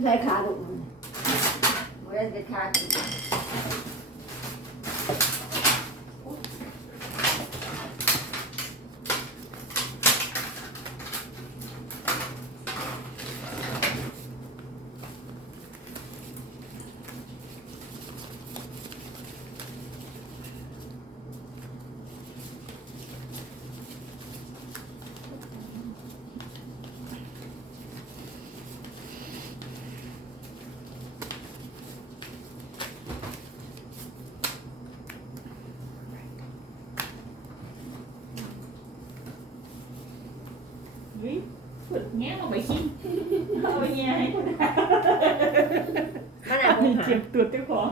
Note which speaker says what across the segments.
Speaker 1: ใช้ขาดุมันไม่ได้เป็นขาดุ
Speaker 2: ฝึกแง่ลงไปขี้เอาไปแง่ให้คนได้
Speaker 1: มันไหน
Speaker 2: มี
Speaker 1: หก
Speaker 2: เจ็บตัวเจ้าของ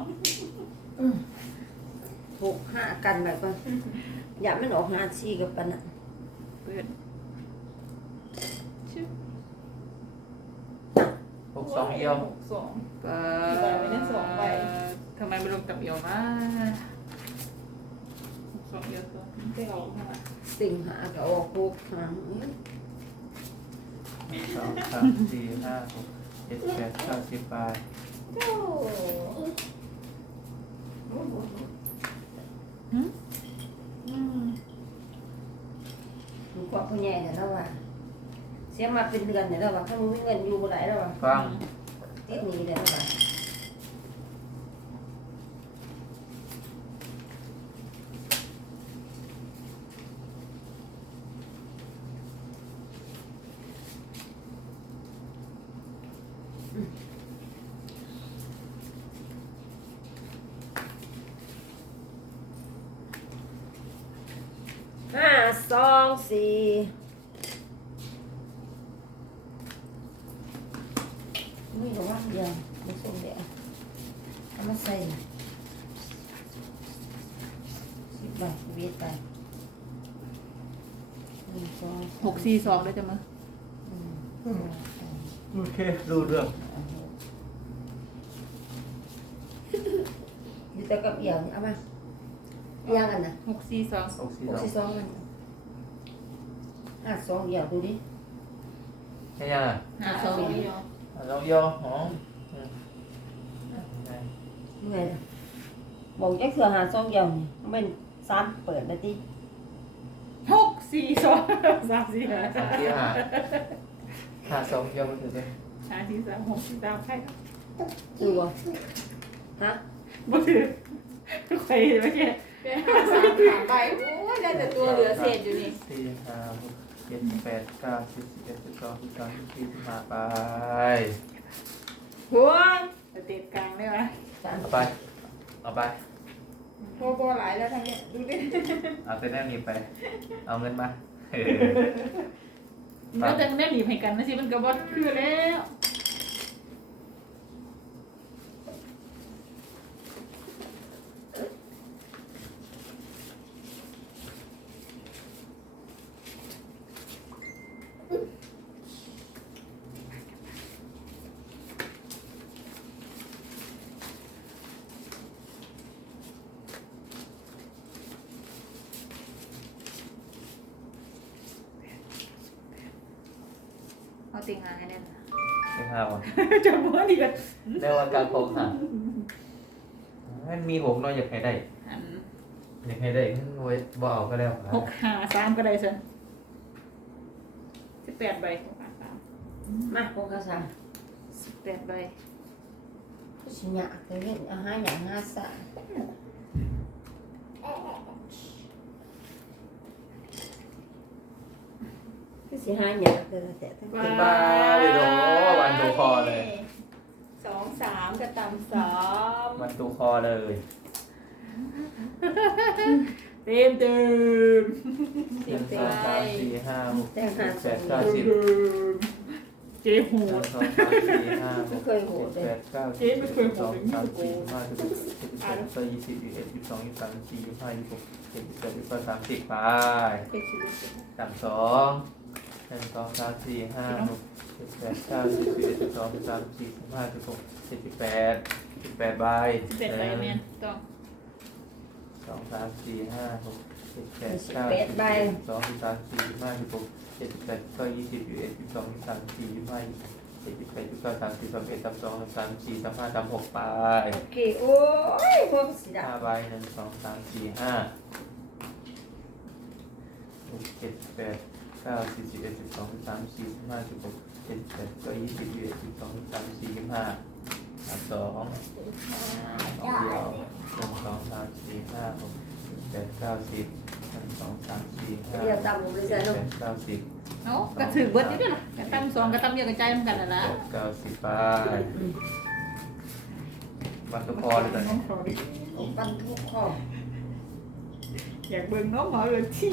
Speaker 1: ห้ากันแบบว่าอย่ามันออก5 4กับปันอ่ะ
Speaker 2: เปิดชื่อ
Speaker 3: 62เอียว
Speaker 2: 62
Speaker 3: ก็
Speaker 2: กี่ใบไม่ได้2ใบทำไมไม่ลงกับเอียวมา62เอียวตัวไม่เอาเท่าไหร่
Speaker 1: ติ่งหาก็ออกหกหาง
Speaker 3: 1 2 3 4 5 6 7 8 9 10ไป
Speaker 1: ลูกกว่าผู้ใหญ่เนี่ยแล้วว่าเสียมาเป็นเดือนเนี่ยแล้วว่าถ้ามึงมีเงินอยู่บ่ได้แล้วว่า
Speaker 3: ฟัง
Speaker 1: ติดหนี้เลยแล้วว่า5 2 4ไม่รู้ว่าเดียวไม่ส่งเดี๋ยวเอามาใส่10 ใบเวียดไป1 2
Speaker 2: 642ได้จ้ะมั้ย
Speaker 3: โอเครู้เรื่อง
Speaker 1: อยู่แต่กับเอี่ยวนี่เอามาเอี่ยงกันนะ
Speaker 2: 642
Speaker 1: 62มัน52เอี่ยวดูดิ
Speaker 3: ใช่ยังอ่ะ
Speaker 2: 52เอียว
Speaker 3: เรายอหอม
Speaker 1: เมื่อยนะบอกจักเสือ52เอี่ยวนี่มัน3เปิดนะติ
Speaker 2: 642 345
Speaker 3: ที่หา2เอียวมันถือได้
Speaker 2: 543 643ใคร
Speaker 1: ดูบ่ฮะ
Speaker 2: บ่ถือใครเมื่อกี้
Speaker 4: เป็น5 3 3ใบโอ้ยได้แต่ตัวเหลือเศษอยู่นี่
Speaker 3: 4 5 6 7 8 9 10 11 12 13 14 15ไป
Speaker 1: หัว
Speaker 2: เตะกลางได้ไหม
Speaker 3: เอาไปเอาไป
Speaker 4: โบโบหลายแล้วทั้งเนี้ยดูดิ
Speaker 3: เอาแต่แน่นี้ไป เอาเงินมา
Speaker 2: มันจะแน่หนีบให้กันนะสิมันกระบดคือแล้วเอาติงหางให้แน่น
Speaker 3: ไม่ห้าวัน
Speaker 2: จะม้วนดีกัน
Speaker 3: ได้วันการโกงหามันมีหกเนาะอยากให้ได้
Speaker 2: หัน
Speaker 3: อยากให้ได้ขึ้นไว้บ่เอาก็แล้ว
Speaker 2: 653ก็ได้สิ18 ใบ653
Speaker 1: มาพวกเขาซะ
Speaker 2: 18 ใบ
Speaker 1: สิหยากแต่เห็นอาหารอย่างหาซะคือสิหาหยากแต่ละแต่ทั้ง
Speaker 3: ขึ้นมาเลยโดวันตูคอเลย
Speaker 4: 2 3กระตำ3
Speaker 3: วันตูคอเลย
Speaker 2: เต็ม
Speaker 3: หนึ่งสองสามสี่ห้าหกเจ็ดแปดเก้าสิบ
Speaker 2: เจ๊หู
Speaker 3: หนึ่งสองสามสี่ห้าหกเจ็ดแปดเก้าสิบสองสามสี่ห้าสิบ11 12 20 21 22 23 24 25 26 27 28 29 30ไป
Speaker 2: เด็กชีวิต
Speaker 3: สามสองหนึ่งสองสามสี่ห้าหกเจ็ดแปดเก้าสิบ11 12 13 14 15 16 17 18ใบ
Speaker 2: 18 ใบแม่นต้อง
Speaker 3: สองสามสี่ห้าหกเจ็ดแปดเก้าสิบสองสิบสามสี่สิบห้า16 17 18 19 20 21 22 23 24 25 28 29 30 31 32 33 34 35 36ไป
Speaker 1: โอเคโอ้ยหัวสีด
Speaker 3: 5ใบ1 2 3 4 5 6 7 8 9 10 11 12 13 14 15 16 17 18 20 21 22 23 24 25 32 2เดียว1 2 3 4 5 6 7 8 9 10 1 2 3 4 5
Speaker 1: ำเรียวตำผมเลยจ้ะลูก
Speaker 3: 7 8 9 10
Speaker 2: เอ้ากระถือเบิดนี่ด้วยล่ะกระตำสองกระตำเยอะกระจายเหมือนกันนะ
Speaker 3: 90ไปมันก็พอเลยตอนนี้
Speaker 1: ผมปั้นทุกข้อ
Speaker 2: อยากเบิ่งน้องหมอเลยที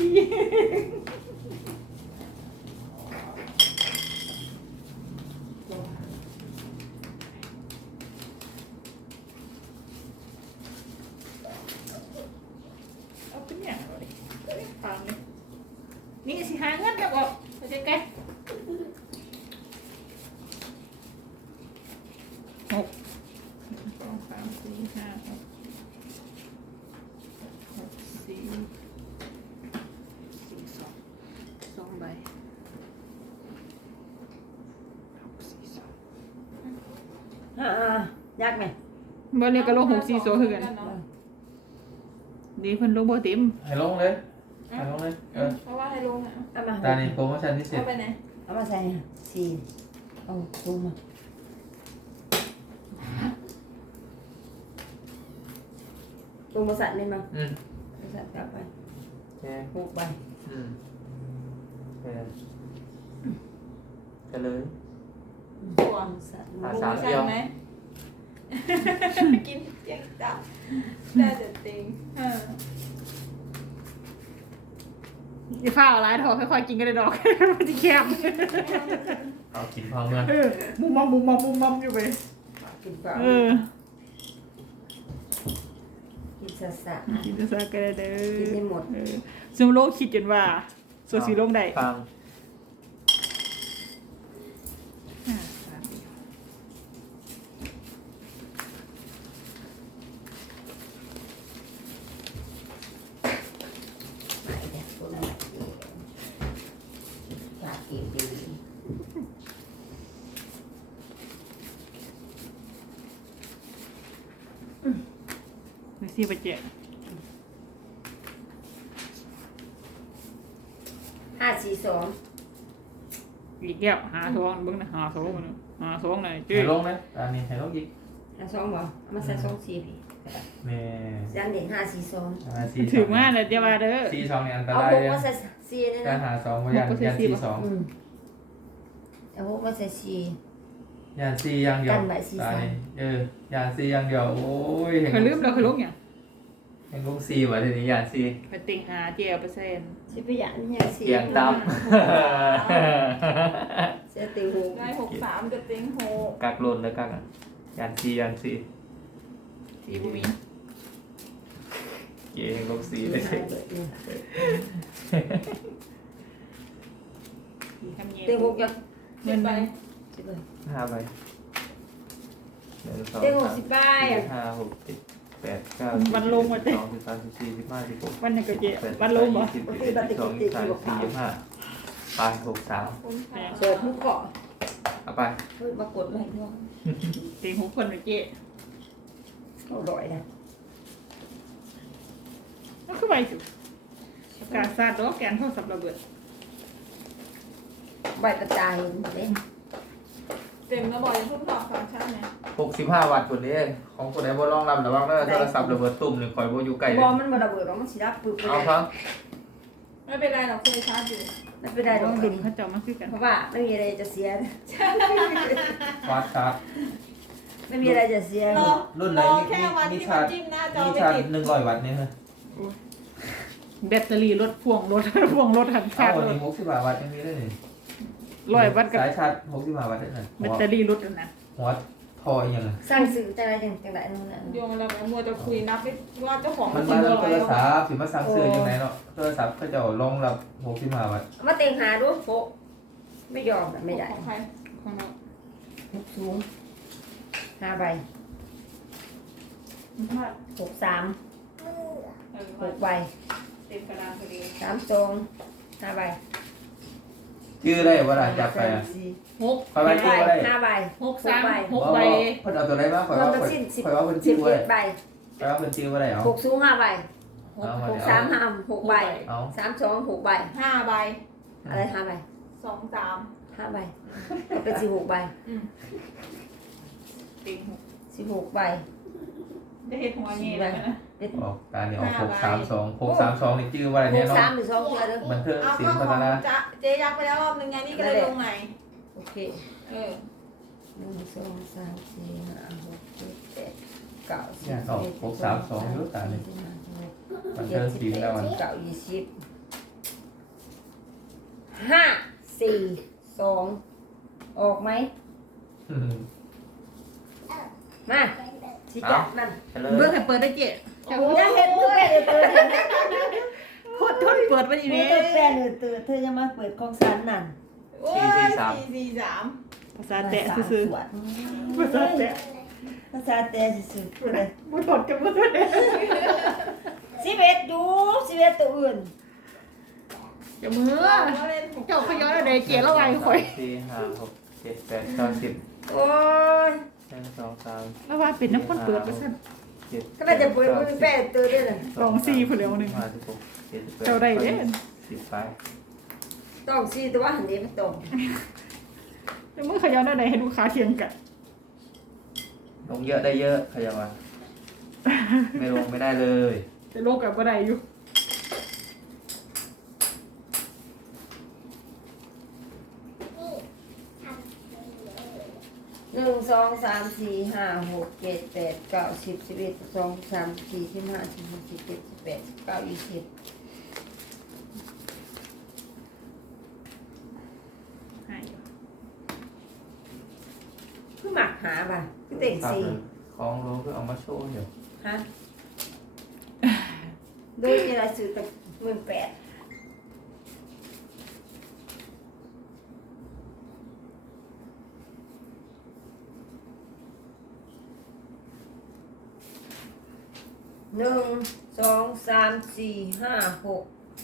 Speaker 2: เอาเป็นอย่างไรฟังเลยนี่สิหาเงินจะบอกเข้าใจแกหก1 2 3 4 5 6 4 2ใบ
Speaker 1: ยากไหม
Speaker 2: บ่เนี่ยก็ลง6 4 2คือกันดีเพิ่นลงบ่เต็ม
Speaker 3: ให้ลงเลยให้ลงเลย
Speaker 4: เพราะว่าให้ลงอ่ะ
Speaker 1: เอามา
Speaker 3: ตานี่โปรโมชั่นพิเศษ
Speaker 4: เอาไปไหน
Speaker 1: เอามาใส่สี่เอาดูมาตัวมาสั่นเลยมั้งสั่นกลับไป
Speaker 3: แค่
Speaker 1: หกใบ
Speaker 3: แค่กันเลย
Speaker 4: ตัว
Speaker 1: สั่น
Speaker 3: สามเดียว
Speaker 4: ไหมกินเจียงจับได้แต่ติง
Speaker 2: อย่าฟ้าเอาหลายเถอะค่อยๆกินกันเลยดอก มันสิแคบ
Speaker 3: เอากินพร้อมเงิน
Speaker 2: มุมมอมอยู่ไป
Speaker 1: กินเปล่า กินสะสะ
Speaker 2: กินจะซะก็ได้เด้
Speaker 1: กินให้หมด
Speaker 2: ซึ่งโลกคิดจนว่าส่วนสีลงได้
Speaker 3: ฟัง
Speaker 1: ไม่ได้ตัวนั้นฝากกินดี
Speaker 2: ไม่ซีไปเจ๊
Speaker 1: 542
Speaker 2: อีกแก้วหาท้องเบิ่งนะหาท้องมันหาท้องหน่อยเจ๊
Speaker 3: ให้ลงเลยตานี่ให้ลงอีก
Speaker 1: 2บ่เอามาใส่2 4พี่
Speaker 3: แม่
Speaker 1: ยันเด่น542
Speaker 3: สี่
Speaker 2: ถือมาเลยเดี๋ยวว่าเด้อ
Speaker 3: 4 2นี่อันต
Speaker 1: เอา
Speaker 3: ราย
Speaker 1: หก
Speaker 3: เลย
Speaker 1: มาใส่4นี่
Speaker 3: การ
Speaker 1: นะ
Speaker 3: หา2บ่ยันยัน4 2
Speaker 1: เอาหกมาใส่4
Speaker 3: ยัน4อย่างเดียว
Speaker 1: กันไว้4
Speaker 3: ตานี่ยัน4อย่างเดียวโอ้ย
Speaker 2: เคยลืมเราเคยลงอย่าง
Speaker 3: เห็นลง4ว่ะทีนี้ยัน4
Speaker 2: ไปติงหาเจียวเปอร์เซ็นต์
Speaker 1: สิไปยันยัง4
Speaker 3: เสียงต่
Speaker 1: เสียติงหู
Speaker 4: ได้63กับติงหก
Speaker 3: ำกักลนแล้วกักอ่ะยัน4ยัน4
Speaker 2: สีบุมี
Speaker 3: เห็นลง4เลยสิ
Speaker 2: ทำเย็น
Speaker 1: ติงหูยัง
Speaker 2: เงินไป
Speaker 1: สิไป
Speaker 3: 5ใบ1 2
Speaker 1: ติงหู
Speaker 3: 3
Speaker 1: สิไป
Speaker 3: 4 5 6 7 8 9
Speaker 2: วันลงมา
Speaker 3: 12
Speaker 2: เจ๊
Speaker 3: 13 14 15 16
Speaker 2: วันนี้ก็เจ๊วันลงบ่
Speaker 3: 20 21 22 23 24 25ไป63
Speaker 4: คุณค่ะ
Speaker 1: เสิร์ฟผู้เกาะ
Speaker 3: เอาไป
Speaker 1: เฮ้ยมากดไว้ด้วย
Speaker 2: ติงหูคนเจ๊
Speaker 1: เอาดอยนะ
Speaker 2: ก็คือไปจุการซาดดอกแกนเท่าสับระเบิด
Speaker 1: ใบกระจายเล่น
Speaker 4: เต็มแล้วบอกอย่าเพิ่งถอดฟังก์ชันนะ
Speaker 3: 65 วัตต์คนนี้ของคนไหนบ่รองรับระวังเด้อโทรศัพท์ระเบิดตุ่มหรือคอยบ่อยู่ใกล้
Speaker 1: บอมันบ่ระเบิดหรอกมันสิรับปึ๊บไป
Speaker 3: เอา
Speaker 1: เลย
Speaker 3: ครับ
Speaker 4: ไม่เป็นไรหรอกเคยชาร์จอยู่
Speaker 1: ไม่เป็นไรหร
Speaker 2: ต้
Speaker 1: อ
Speaker 2: อก งดึงเขาเจ้ามาคือกัน
Speaker 1: เพราะว่าไม่มีอะไรจะเสีย
Speaker 3: วัดครับ
Speaker 1: ไม่มีอะไรจะเสีย
Speaker 4: รอ
Speaker 3: รุ่นไหน
Speaker 4: รอ
Speaker 3: นี่
Speaker 4: แค่วันที่
Speaker 3: นี่
Speaker 4: มั
Speaker 3: ชาน ร์จ
Speaker 4: จิ้มหน้าจอ
Speaker 3: นี่
Speaker 4: ไม่
Speaker 3: ชาร์จ
Speaker 4: ติด
Speaker 3: 100 วัตต์นี่ฮะ
Speaker 2: แบตเตอรี่รถพ่วงรถ พ่วงรถหันชา
Speaker 3: เอา
Speaker 2: ร์จ
Speaker 3: อัน
Speaker 2: รถ
Speaker 3: นี้65 วัตต์ยังมีได้นี่
Speaker 2: 100 วัตต์กับ
Speaker 3: สายชาร์จ65 วัตต์ได้น่ะ
Speaker 2: แบตเตอรี่รถนะ
Speaker 3: หัวทออีหยังอ่ะ
Speaker 1: สร้างสื่อจังไรจังไรนู่นน่ะ
Speaker 4: โยงอะไรไปมัวจะคุยนับว่าเจ้าของ
Speaker 3: มัน
Speaker 4: ค
Speaker 3: มาน
Speaker 4: เดี
Speaker 3: แล้
Speaker 4: ยว ว
Speaker 3: โท
Speaker 4: อะไร
Speaker 3: รศัพท์สิมาสั่งซื้อจังไหนเนาะโทรศัพท์ก็จะรองรับ65 วัตต์
Speaker 1: มาเต็งหาดูโฟไม่ยอมไม่ได้
Speaker 4: ของใคร
Speaker 2: ของเรา
Speaker 1: สูง5 ใบ
Speaker 4: พลาด
Speaker 1: 63 6 ใบ
Speaker 4: เต็มกระดานพอดี
Speaker 1: 3 2 5 ใบ
Speaker 3: ชื่อได้ว่าล่ะจับไปอ่ะ
Speaker 2: หก
Speaker 3: คอยไว้ชื่อว่าได้
Speaker 1: 5ใบ
Speaker 2: หกสามหก
Speaker 3: เพราะ
Speaker 2: ใบ
Speaker 3: ว่าเพิ่นเอาตัวไหนมาคอย
Speaker 1: รว
Speaker 3: ว่าม
Speaker 1: ทั้ง
Speaker 3: เพิ่น
Speaker 1: สิ้น
Speaker 3: คอยว่าเพิ่นชื่อว่าได้
Speaker 1: 11ใบ
Speaker 3: คอยว่าเพิ่นชื่อว่าได้เอา
Speaker 1: 6สูง5ใบ
Speaker 3: เอามา
Speaker 1: 6
Speaker 3: เดี๋ยว
Speaker 1: 3 5 6ใบ
Speaker 3: เอา
Speaker 1: 3 2 6ใบ
Speaker 4: 5 ใบ
Speaker 1: อะไร5ใบ
Speaker 4: 2 3
Speaker 1: 5ใบก็เป็น16ใบ
Speaker 2: ติงหก
Speaker 1: 16ใบ
Speaker 2: จะเห็นหัวเงี้ยแล้วนะ
Speaker 3: ออกการนี่ออก632นี่ชื่อว่าอะไรเนี่ย
Speaker 1: 6
Speaker 3: เนาะ
Speaker 1: 3หรือ2เทื่อเด้อ
Speaker 3: มันเทิง
Speaker 4: เอา
Speaker 3: ศิล
Speaker 4: ก็
Speaker 3: ป์
Speaker 4: ข
Speaker 3: พั
Speaker 4: อ
Speaker 3: ฒ
Speaker 4: ง
Speaker 3: นา
Speaker 4: เจ๊ยักษ์ไปแล้วรอบนึงไงนี่ก็เลยลงใหม่
Speaker 1: โอเค
Speaker 4: เออ
Speaker 1: 1 2 3 4 5 6 7 8 9
Speaker 3: เนี่ยออก632รู้ตาเลยมันเทิงศิลป์แล้วมัน
Speaker 1: 9 20 5 4 2ออกไหม
Speaker 3: อืม
Speaker 1: มาสิจับมัน
Speaker 3: เฉลย
Speaker 2: เบื้องให้เปิดได้เจ๊
Speaker 1: โอ้ยเห็นมือแม่เปิด
Speaker 2: โคตรทนเปิดไว้อี
Speaker 1: มือ
Speaker 2: นี้
Speaker 1: เปิดแป้นเธอจะมาเปิดของสันนั่น
Speaker 4: โอ้ย4 4
Speaker 2: ภาษาแตะซื่อ
Speaker 1: สวด
Speaker 2: ๆภาษาแตะ
Speaker 1: ภาษาแต่ซื่อๆพูดเลย
Speaker 2: บุตรกับบุตรเด้
Speaker 1: 11ดู11ตัวอื่น
Speaker 2: เดี๋ยวมือเจ้าขย้อนอะไรเจ๊แล้วไงข่อย
Speaker 3: 4 5 6 7 8 9 10
Speaker 1: โอ้ย
Speaker 3: 1 2 3
Speaker 2: แล้วว่าเป็นน้ำข้นเปิดไปสั่น
Speaker 3: 7
Speaker 1: ก็น่าจะเปิดมือแป้นตัวด้วยน่ะ
Speaker 2: ลองซีผู้เดียวหนึ่ง
Speaker 3: 56 7
Speaker 2: เจ้าได้เด้
Speaker 3: 10ไป
Speaker 1: ต้องซีตัวหันนี้ไม่ตรง
Speaker 2: เดี๋ยวมือขย้อนอะไรให้ลูกค้าเทียงกัน
Speaker 3: ลงเยอะได้เยอะขยับมาไม่ลงไม่ได้เลย
Speaker 2: จะโลกกับบ่ได้อยู่
Speaker 1: 1 2 3 4 5 6 7 8 9 10 11 12 13 14 15 16 17 18 19 20
Speaker 2: หายอยู่
Speaker 1: คือหมักหาป่ะคือเต็งซี
Speaker 3: ของรู้คือเอามาโชว์อยู่
Speaker 1: ฮะโดยที่เราซื้อแต่18,0001 2 3 4 5 6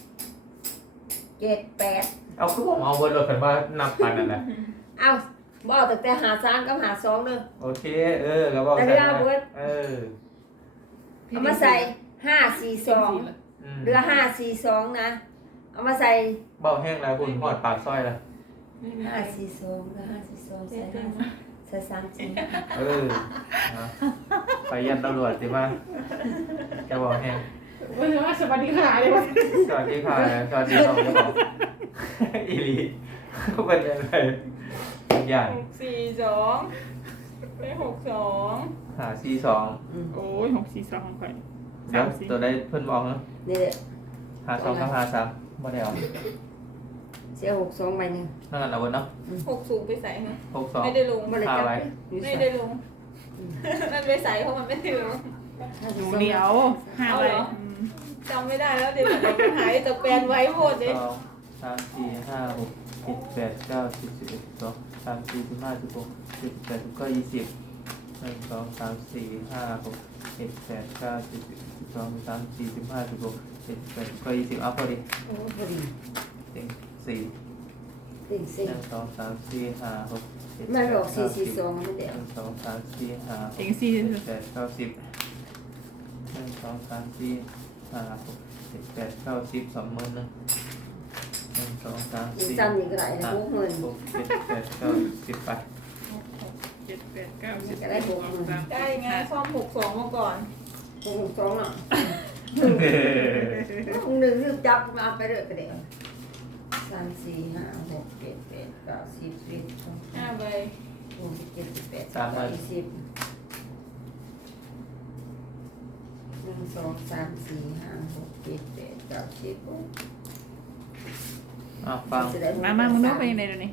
Speaker 1: 7 8
Speaker 3: เอาคือผมเอาเวิร์ดเลยกันว่านับปันนั่นแหละ
Speaker 1: เอาบอกแต่หา3กับหา2เด้อ
Speaker 3: โอเคก็บอก
Speaker 1: แต่เรือเวิร์ด เอามาใส่5 4 2เรือ5 4 2นะเอามาใส่
Speaker 3: เบ้าแห้งแล้วคุณหอดปากสร้อยแล้ว
Speaker 1: 5 4 2เรือ5 4 2ใส่3 4
Speaker 3: ไปยันตำรวจสิมาจะบอกแห้ง
Speaker 2: ว่าจะว่าสวัสดีค่ะเลยวะ
Speaker 3: สวัสดีค่ะสวัสดีครับผมอีลีเป็นอะไรอย่าง
Speaker 4: 6 4 2ไป6
Speaker 3: หาซี2
Speaker 2: โอ้ย642ของข่อย
Speaker 3: เดี๋ยวตัวได้เพิ่นบอกนะ
Speaker 1: นี่แหละ
Speaker 3: หา2กับหา3บ่ได้เอา
Speaker 1: เสีย6 2ใบนึง
Speaker 3: นั่นเอาเนาะ
Speaker 4: 1 6สูงไปใส่ไหม
Speaker 3: 62
Speaker 4: ไม่ได้ลง
Speaker 1: บ่ได้จับอยู่
Speaker 4: ไม่ได้ลงมันไปใส่เพราะมันไม่ได้ลง
Speaker 2: เดี๋ยว5ใบ
Speaker 4: จำไม่ได้แล้วเดี๋ยวหายแต่แปลนไว้หมดเลย
Speaker 3: 2 3 4 5 6 7 8 9 10 11 12 13 14 15 16 17 18 19 20 1 2 3 4 5 6 7 8 9 10 11 12 13 14 15 16 17 18 19 20เอาพอดี
Speaker 1: โอ้พอดี
Speaker 3: เต็ง4
Speaker 1: ติ่ง
Speaker 3: 1 2 3 4 5 6 7
Speaker 1: มันบอก
Speaker 3: 8 9
Speaker 1: 4 4 2มันเดียว
Speaker 3: 1 2 3 4 5
Speaker 2: เต็ง
Speaker 3: 6
Speaker 2: ซี่
Speaker 3: 7 8 9 10 1 2 3 4 5 6 7 8 9 10 2มื้อนึง1 2 3
Speaker 1: อีก
Speaker 3: 4
Speaker 1: ซ้ำนี่ก็ได้นะ60,000
Speaker 3: 6 7 8 9 10ไป
Speaker 2: 7 8 9 10
Speaker 4: ได้ไงซ่อม62มาก่อน
Speaker 1: 6 2เนาะ1รีบจับมาไปเรื่อยก็ได้3 4 5 6 7 8 9 10 11 12
Speaker 4: 5 ใบ
Speaker 1: 17 18 20 1 2 3 4 5 6 7 8 9 10
Speaker 3: ฟัง
Speaker 2: มามึงนึกไปยังไงเดี๋ยวนี้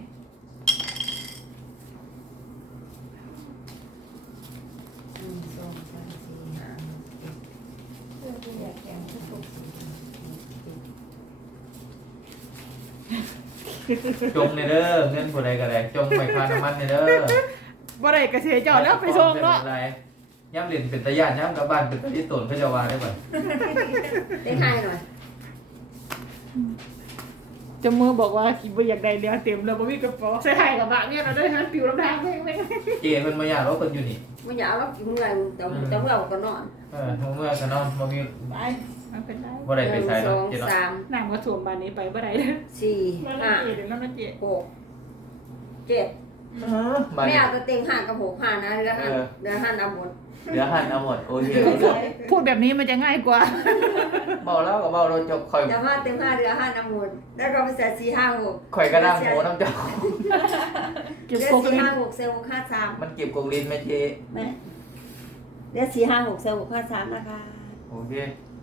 Speaker 3: จงในเด้อเงินผู้ใดก็ได้จงไปค่าน้ำมันในเด้อ
Speaker 2: บ่ได้กระเสียจอดแล้วไปส่งเนาะ
Speaker 3: ย่ำเหรียญเป็นตะย่านย่ำกับบ้านเป็นตะที่ตนพระเจ้าวาได้บ่
Speaker 1: ได้ให้หน่อย
Speaker 2: เจะมือบอกว่าคิดว่าอยากได้เรือเต็มเลยบ่มีกระเป๋าใส่ไทยกับบะเนี่ยเราได้ทันปิวลำทางไม่
Speaker 3: เจเพิ่นมาอยากเราเพิ่นอยู่นี่
Speaker 1: มันอยากเอากินเมื่อยแต่เมื่อก็นอน
Speaker 3: เมื่อกันเนาะบ่มี
Speaker 2: ไปมาเป็นไร
Speaker 3: บ่ได้ไปใส่
Speaker 1: สอ
Speaker 3: เนาะ
Speaker 1: ง
Speaker 3: เจเนาะ
Speaker 1: สาม
Speaker 2: นางมาสวมบานนี้ไปบ่ได้เลย
Speaker 1: สี่
Speaker 2: มา
Speaker 1: ห้า
Speaker 2: เดี๋ยวนั่นเจ๊
Speaker 1: หกเจ็ด
Speaker 3: มา
Speaker 1: ไม่
Speaker 3: ดิ
Speaker 1: เอาตัวเต็งห้ากับหกห้านะเรือห้าเอาหมด
Speaker 3: เดี๋ยวหั่นเอาหมดโอเค
Speaker 2: พูดแบบนี้มันจะง่ายกว่า
Speaker 3: เบาแล้วก็เบาเราจบข่อย
Speaker 1: แต่ว่าเต็มห้าเรือห้าเอาหมดแล้วก็ไปใส่สี่ห้าหก
Speaker 3: ข่อยก็นั่งโหน้ำเจ้า
Speaker 2: เก็บ
Speaker 1: เรือ
Speaker 2: โกก
Speaker 1: สี่
Speaker 2: ลิ้น
Speaker 1: ห้าหกเซลล์ห้าสาม
Speaker 3: มันเก็บกงลิ้นไหมเจ
Speaker 1: แม่เรือสี่ห้าหกเซลล์ห้าสามนะคะ
Speaker 3: โอเค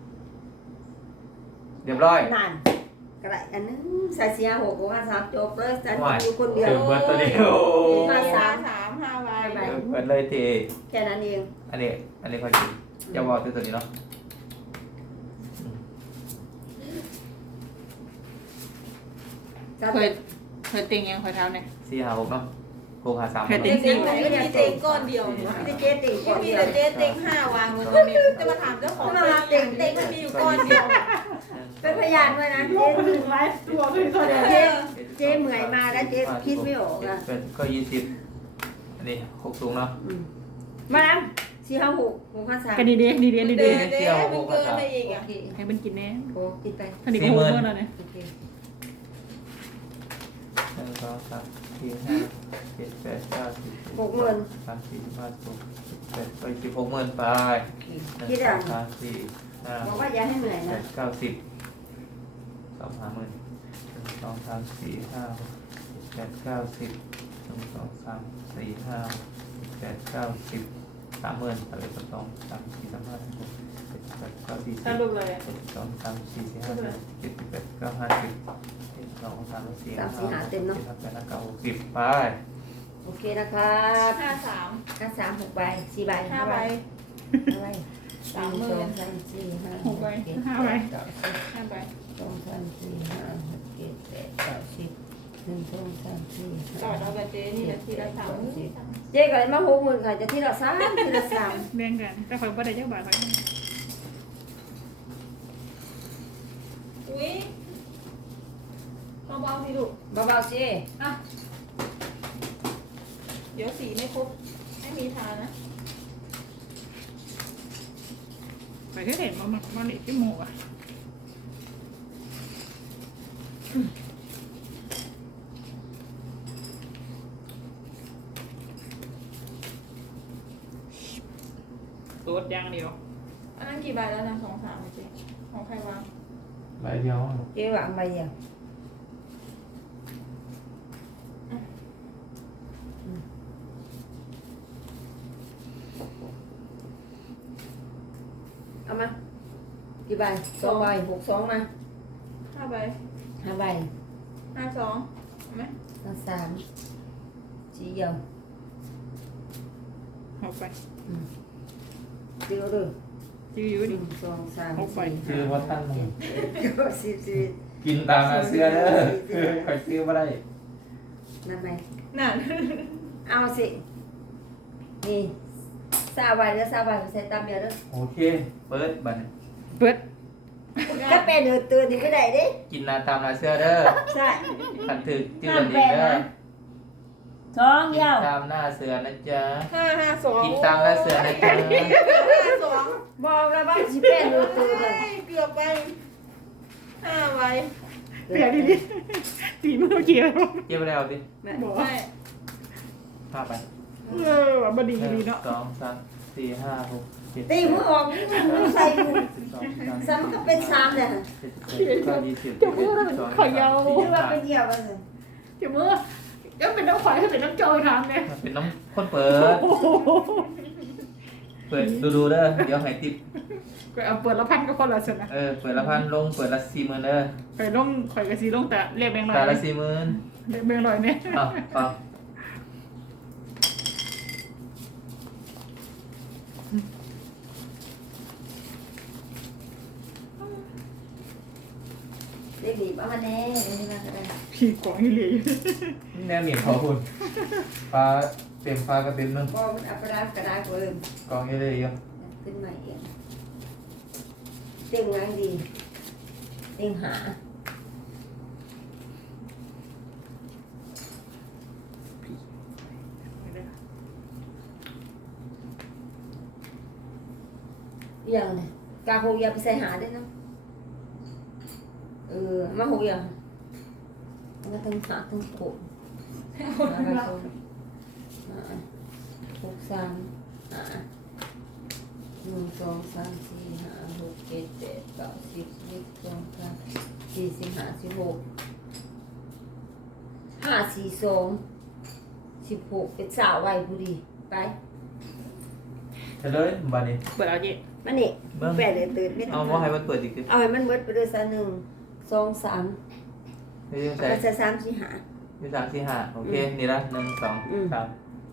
Speaker 3: เรียบร้อย
Speaker 1: นั่นกระไรอันนึงใส่สี่ห้าหกห้าสามจบเลยฉันอยู่คนเดียว
Speaker 3: ถึงเบิดตัวเดียว
Speaker 4: 5 ใบ
Speaker 3: เปิดเลยเจ
Speaker 1: แค่นั้นเอง
Speaker 3: อันนี้ค่อยกินจะบอกตัวนี้เนาะ
Speaker 2: เคยติงยังเคยเท้าเนี่ย
Speaker 3: 456เนาะ653
Speaker 2: เคยติ
Speaker 4: เต็งไม่มีเต็งก้อนเดียวเนี่ย
Speaker 1: ที่เจ๊ติ่งก่อน
Speaker 4: มี
Speaker 1: เดียว
Speaker 4: แต่เจ๊เต็ง5วางบนตัวนี้จะมาถามเจ้าของเต็งมันมีอยู่ก้อนเดียว
Speaker 1: เป็นพยานด้วยนะเจ๊ถึง
Speaker 2: ไว้ตัวคือตัวเดียว
Speaker 1: เจ๊เหมื่อยมาแล้วเจ๊คิดไม่ออกอ่ะ
Speaker 3: เป็นก็20อันนี้6สูงเนาะ
Speaker 1: มาแล้วสี่ห้าหกหกห้าสาม
Speaker 2: กันดีๆดีๆดี
Speaker 4: เดิน
Speaker 2: ๆ
Speaker 4: เด้มันเกินไปอีก
Speaker 1: โอ
Speaker 4: อ่ะ
Speaker 1: เค
Speaker 2: ให้มันกินแน่
Speaker 1: โอ้กินไป
Speaker 2: ท่านนี้ก็โหเมื่อแล้วเนี่ย
Speaker 1: โอเค
Speaker 3: 1 2 3 4 5 7 8 9 10
Speaker 1: หกหมื่น
Speaker 3: 3 4 5 6 7 8 16 60,000ไป
Speaker 1: คิดอ่ะ
Speaker 3: 3 4
Speaker 1: บอกว่าอย่าให้เหนื่อยนะ
Speaker 3: 5 9 10 2 50,000 1 2 3 4 5 6 7 9 10 1 2 3 4 5 7 9 10 30,000อะไรก็ต้อง3 4 3 5 6 7 8 9 10
Speaker 2: สรุปเลย
Speaker 3: 1 2 3 4 4 5 6 7 8 9 50 1 2 3 4 5 6 7 8 9 60ไป
Speaker 1: โอเคนะครับ
Speaker 4: 53
Speaker 1: ห้าสามหกใบสี่ใบ
Speaker 4: 5 ใบ
Speaker 1: ห้าใบ
Speaker 4: สามหมื่น
Speaker 1: สองสามสี่ห้า
Speaker 2: หกใบ
Speaker 1: เจ็ด
Speaker 2: ห้าใบ
Speaker 1: แปดเก้าสิบ
Speaker 4: 5 ใบ
Speaker 1: สองสามสี่ห้าหกเจ็ดแปดเก้าสิบหนึ่งสองสามสี่
Speaker 4: ต่อ
Speaker 1: ห้า
Speaker 4: เรากับเจ๊นี่นาทีละ
Speaker 1: เจ๊ก็เลยมาหกหมื่นค่ะจะที่เราสามที่เราสาม
Speaker 2: แบ่งกันแต่คอยบ่ได้จักบาทคอย
Speaker 4: อุ้ยเบาๆสิลูก
Speaker 1: เบาๆสิ
Speaker 4: อ่ะเดี๋ยวสีไม่ครบไม่มีทานะ
Speaker 2: ไปที่ไหนมาเล็กที่หมูอ่ะตูดอย่างเดียว
Speaker 4: อันนั้นกี่ใบแล้วนะ2 3เจ๊ของใครวาง
Speaker 3: ใบเดียว
Speaker 1: เจ๊วางใบเดียวเอามากี่ใบสองใบหกสองมา
Speaker 4: 5 ใบ
Speaker 1: ห้าใบ
Speaker 4: 52เอาไหม
Speaker 1: ห้าสามสีเดียว
Speaker 2: หกไป
Speaker 1: เดียวเลย
Speaker 2: จื้ออยู่
Speaker 1: ห
Speaker 2: ดิ
Speaker 1: นึ่งสองสาม
Speaker 2: หกใบ
Speaker 3: คือว่าท่าน
Speaker 1: เจ็ดแปดสิบสิบ
Speaker 3: กินตามเสื้อเด้อคือข่อยซื้อมาได้
Speaker 1: นั่นไหม
Speaker 4: นั่น
Speaker 1: เอาสิ นี่ซาใบแล้วซาใบใส่ตามเดียวเลย
Speaker 3: โอเค เปิดบัดน
Speaker 2: เปิด
Speaker 1: ถ้าเป็นตื่นดีไม่ได้ดิ
Speaker 3: กินนาตามนาเสื้อเด้อ
Speaker 1: ใช่
Speaker 3: ขันถือจืดกันเองเด้อ
Speaker 1: ท้อง
Speaker 3: กิ
Speaker 1: เดีย
Speaker 3: น
Speaker 1: ว
Speaker 3: ตามหน้าเสือนะจ๊ะ
Speaker 4: 552
Speaker 3: กินตามหน้าเสือนะจ๊ะ
Speaker 4: 552
Speaker 1: บอกแล้วว่าสิเป็นตื่นเลย
Speaker 4: เกือบไป5 ใบ
Speaker 2: เปลี่ยนดิตีมือเกี่ยว
Speaker 3: เก็บไปแล้วสิ
Speaker 2: บอก
Speaker 4: ไม่
Speaker 3: พาไป
Speaker 2: ว่าบดี
Speaker 3: หนึ่ง
Speaker 2: ดีเนาะ
Speaker 3: สองสามสี่ห้าหกเจ็ด
Speaker 1: ตีมือออกมือใส่มือ
Speaker 3: 12 13
Speaker 1: ซ้ำก็เป็นซ้ำเลย
Speaker 3: 14 15 20
Speaker 2: จะมือเป็นขอยาว
Speaker 1: หรือว่าเป็นเดียวกันเลย
Speaker 2: จะมือก็เป็นน้ำข่อยให้เป็นน้ำโจยทำเนี่ย
Speaker 3: เป็นน้องคนเปิด เปิดดูเด้อ เดี๋ยวให้ติป
Speaker 2: ก็เอาเปิดละพันก็คนละสนะ
Speaker 3: เปิดละพันลง เปิดละ40,000เด้อ
Speaker 2: ไปลงข่อยกระซีลงแต่เรียกแบงค์ลอ
Speaker 3: ตาย ละ
Speaker 2: เรียกแบงค์ลอยเนี่ย
Speaker 3: 40,000อ้าวเปล่า
Speaker 1: เด็กดีป่ะมันแน่นี่มาก็ได้
Speaker 2: พี่ของอีเหลีย
Speaker 3: แนวเหนียญขอคุณฟ้าเต็มฟ้ากระเต็มนึง
Speaker 1: บอกมันอัปราชกระดาษเพิ่ม
Speaker 3: กองเยอะเลยเยอะ
Speaker 1: ขึ้นมาเองเต็งงานดีเต็งหาอย่างเนี่ยกาหกอย่าไปใส่หาได้นะมาหกอย่างมาทั้งหาทั้งหกหกสาม1 2 3 4 5 6 7 8 9 10 11 12 13 14 15 16 5 4 2 16เป็นสาวไว้พอดีไป
Speaker 3: เฉลยบัดนี้
Speaker 2: เปิดเอาเจ๊
Speaker 1: มันนี่แปดเลยตื่นไม่ทั
Speaker 3: เอา
Speaker 1: น
Speaker 3: ว่าให้มันเปิดอีกที
Speaker 1: เอาให้มันเบิดไปเลยซะ1 2 3
Speaker 3: เฮ้ยใส่
Speaker 1: ก็จะ3 4 5
Speaker 3: ยี่สามสี่ห้าโอเคนี่ละ1 2 3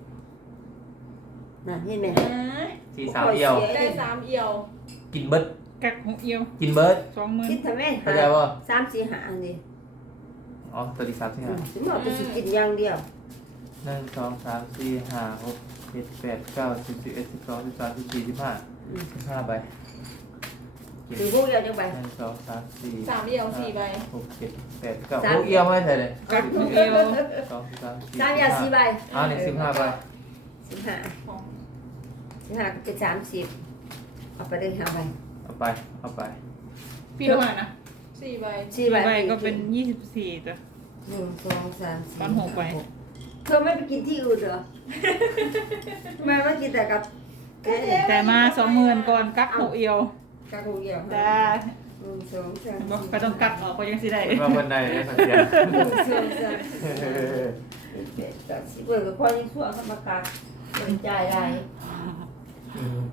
Speaker 1: น่ะเห็นไหม
Speaker 3: 4 3เอียว
Speaker 4: ได้3เอี่ยว
Speaker 3: กินเบิด
Speaker 2: กักหกเอียว
Speaker 3: กินเบิด
Speaker 2: 20,000
Speaker 1: คิดทำไม
Speaker 3: เข้าใจป่ะ
Speaker 1: 3 4 5อันนี้
Speaker 3: อ๋อตัวที่3 4 5
Speaker 1: ถึงบอกจะสิกินอย่างเดียว
Speaker 3: 1 2 3 4 5 6 7 8 9 10 11 12 13 14 15ใบกิน
Speaker 1: ถึงพวกเดียวจังไป
Speaker 3: 1 2 3 4
Speaker 4: 3เอี่ยว4ใบ
Speaker 3: 6 7 8 9พวกเอียวไม่ใช่เลย
Speaker 2: กักหกเอียว
Speaker 3: 2 3 4
Speaker 1: 3อย่าง4ใบ
Speaker 3: อ่านี่15ใบ
Speaker 1: 15 15ก็เป็น30เอาไปเลย5ใบ
Speaker 3: เอาไป
Speaker 2: พี่รู้ว่านะ
Speaker 4: 4ใบ
Speaker 1: 4ใบ
Speaker 2: ใบก็เป็น24จ้ะ
Speaker 1: 1 2 3 4
Speaker 2: ตอนหกใบ
Speaker 1: เธอไม่ไปกินที่อื่นเหรอทำไมไม่กินแต่กับ
Speaker 2: แต่มา20,000ก่อนกักหกเอียว
Speaker 1: กากหมูเหี่ยว
Speaker 2: จ้า
Speaker 1: 1 2 3
Speaker 2: บอกไปต้องกักออกก็ยังสิได้
Speaker 3: มาวันใดเนี่ยสักเดียว
Speaker 1: 4 5 6 7 8 9 10เบิกกับพ่อยิ่งชั่วกรรมการเป็นจ่ายได้
Speaker 3: อืม